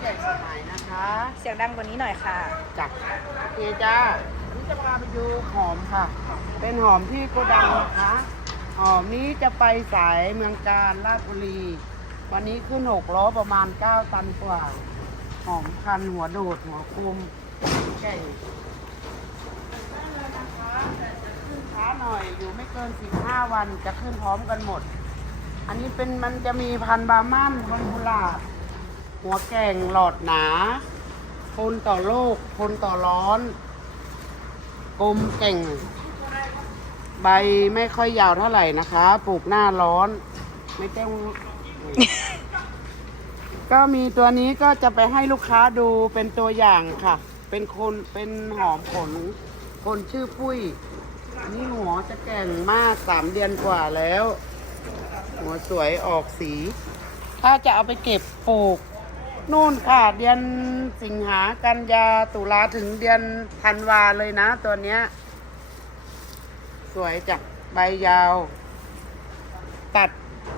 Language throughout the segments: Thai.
ใหญ่สมัยนะคะ เสียงดังกว่านี้หน่อยค่ะ จักโอเคจ้าอันนี้จะพาไปดูหอมค่ะ เป็นหอมที่โกดังนะคะ หอมนี้จะไปสายเมืองการราชบุรี วันนี้ขึ้นหกล้อประมาณ9ตันกว่า หอมคันหัวโดดหัวคุมใหญ่ได้เลยนะคะแต่จะขึ้นช้าหน่อยอยู่ไม่เกิน15วันจะขึ้นพร้อมกันหมด อันนี้เป็นมันจะมีพันธุ์บาร์มันบนกุหลาบ หัวแก่งหลอดหนา ทนต่อโรคทนต่อร้อน กลมเก่ง ใบไม่ค่อยยาวเท่าไหร่นะคะ ปลูกหน้าร้อน ไม่ต้องก็มีตัวนี้ก็จะไปให้ลูกค้าดูเป็นตัวอย่างค่ะ เป็นคนเป็นหอมผลคนชื่อปุ้ย นี่หัวจะแก่งมากสามเดือนกว่าแล้ว หัวสวยออกสี ถ้าจะเอาไปเก็บปลูก นู่นค่ะ เดือนสิงหากันยาตุลาถึงเดือนธันวาเลยนะตัวเนี้ย สวยจากใบยาว ตัด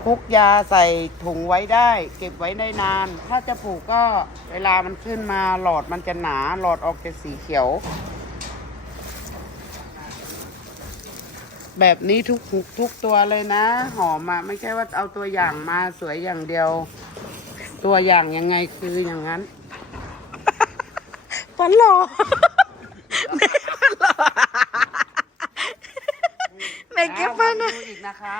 คุกยาใส่ถุงไว้ได้ เก็บไว้ได้นาน ถ้าจะปลูกก็เวลามันขึ้นมาหลอดมันจะหนาหลอดออกจะสีเขียว แบบนี้ทุกทุกตัวเลยนะ หอมอะไม่ใช่ว่าเอาตัวอย่างมาสวยอย่างเดียว ตัวอย่างยังไงคืออย่างนั้นฟันหล่อแม่เก็บฟันแล้นะวมาดูอีกนะคะ